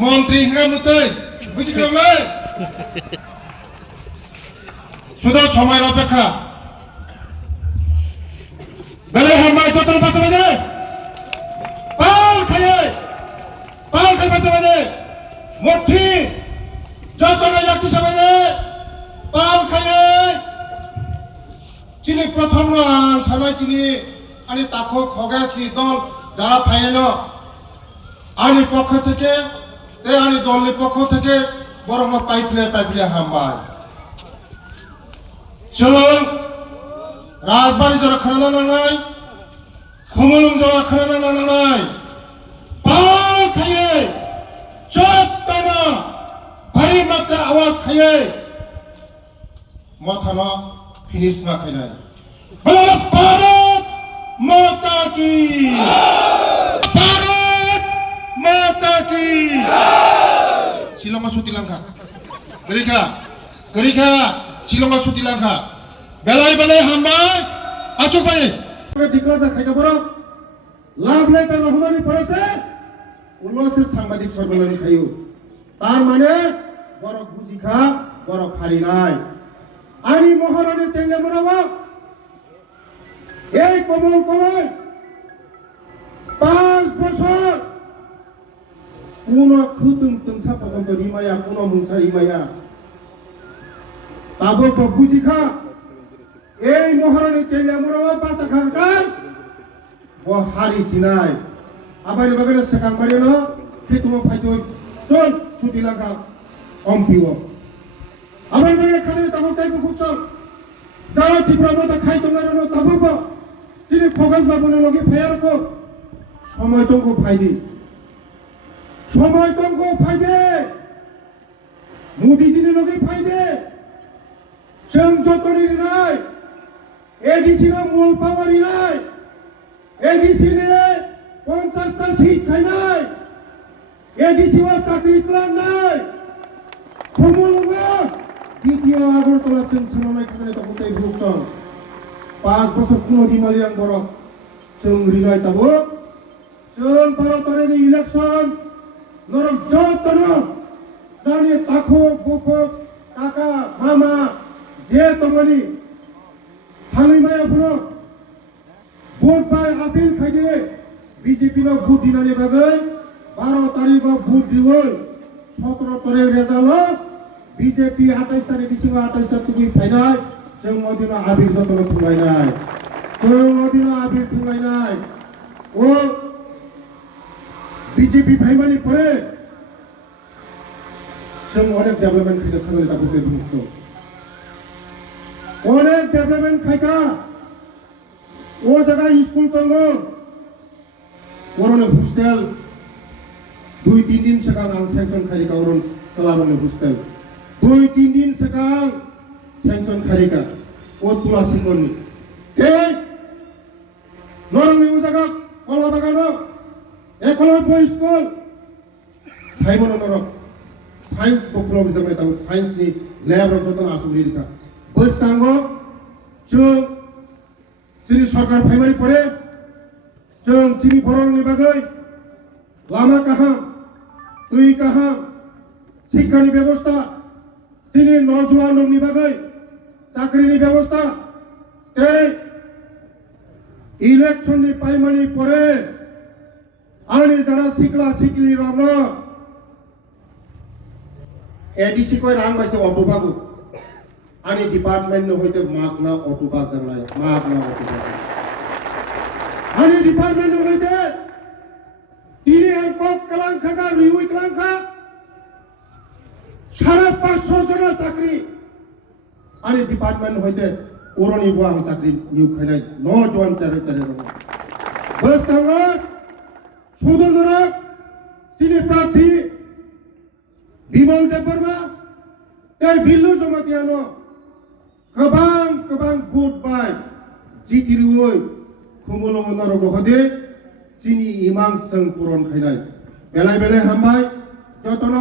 মন্ত্রী হিঙ্গামুতৈ বুঝিক্রমে শুধু সময়ের অপেক্ষা বেলে হামবাই যত বাঁচা বাজে পাল খাই বাঁচা বাজে মুঠি যত একটি বাজে পাল খাইয়ে চিনি প্রথম সারবাই চিনি আনি তাকে খগেসনি দল যারা ফাইনাল আনি পক্ষ থেকে আনি দলনি পক্ষ থেকে বরং পাইপলে হামবাই চলুন রাজবাড়ি যারা খানা নাই খুমলুং যারা খানা নাই পাল খাইয়ে চোখ টানা ভারী মাত্রা আওয়াজ খাইয়ে মথানো ফিনিশ না খাই নাই বলো ভারত মাতা কি ভারত মাতা কি শিলংआ सुति लांखा गरीखा शिलंआ सुति लांखा बेलाय हामबाय आचुक बाय डिक्लेयार खाइका बरो लाभ लेटर रहमानी पड़ेছে उल्लासे সাংবাদিক সম্মেলন খাইও তার মানে বড় বুঝিখা বড় খালি নাই আনি মহারানী তেলে মরাবা এই কমল 5 বছর কোন খুতুম তুমসা পর্যন্ত রিমায়া কোন মুংসা রিমায়া তাবো বুঝিখা এই মহারানী তেলে মরাবা পাঁচা খানকার ও হারি সিনাই আবার বাগের সেকান বাড়িল খেতুমো ফাইতো চল সুতি লাগা অম্পিও আবার বাগের খালি তাবো তাইবো খুচল যারা ত্রিপুরা মতো খাইতো না নো তাবো তিনি খগজ বাবুনের লগে ফায়ার কো সময় তঙ্কো ফাইদি মোদিজির লগে ফাইদে जों जतनी নাই एडीसी मूल पावारी নাই एडीसी ने 50টা सीट खाई एडीसी चाकरी इतलां নাই দ্বিতীয় আগরতলা সেনসননাय खाने तखनथाय बुकसं 5 বছর কোনো ডিমালিয়াং বরক जों रिनाय ताबो जों भारतनि इलेक्शन नरक जतनो जानि ताखो बुखो काका मामा जे तमनि थाङै माया बुनो भोट बाय आपिल खाइदे बीजेपी नो भोट दिनानि बागै 12 तारिखआव भोट दिवै 17 तारिख रेजाल्ट बीजेपी 28 तारिख बिसिङाव 28 ता तुगै फाइनाय जों मदिना आबिर जतन थुंगायनाय जों मदिना आबिर थुंगायनाय ओ बीजेपी फाइमानि परे जों अनेक डेभलपमेन्ट खाइदे खामानि दाबुके बुंसो अनेक डेभलपमेन्ट खाइका ओ जगह स्कूल दंगो ओरनो हस्टेल 2-3 दिन सिगां आं सेंसन खारिका ओरन सालामनो हस्टेल 2-3 दिन सिगां सेंसन खारिका ओ तुलासिकनि ए नरंनि जगह कला बागानो एकलव्य स्कूल साइमन नरक साइंस बक्रो बिजोंनाय ताव साइंस नि लैब जतन आसुरि रिका बस्तांगो जों जोंनि सरकार फाइमारि परे जों जोंनि बर'नि बागै लामा काहाम दै काहाम शिक्षानि व्यवस्था जोंनि नौजवाननि बागै चाकरिनि व्यवस्था ते इलेक्शननि फाइमारि परे आनि जारा सिक्ला सिक्ली रनो एडीसी को रां बाइसे अटोबागु आनि डिपार्टमेंट न होइते मागना अटोबा जंगलाय मागना अटोबा आनि डिपार्टमेंट न होइते तिनि अंक कलांखा का रिउइ कलांखा 550 जना चाकरी आनि डिपार्टमेंट न होइते ओरनि बुआं चाकरी निउ खाइनाय नौजवान चारे चारे बस थाङो सुदनरक सिनि प्रार्थी बिमल देबबर्मा ते बिल्लु जमातियानो गोबां भोट बाय जितिरुवै खुमुलंग नरक हदे सिनि इमां जों पुरन खाइनाय बेलाय हामबाय जतन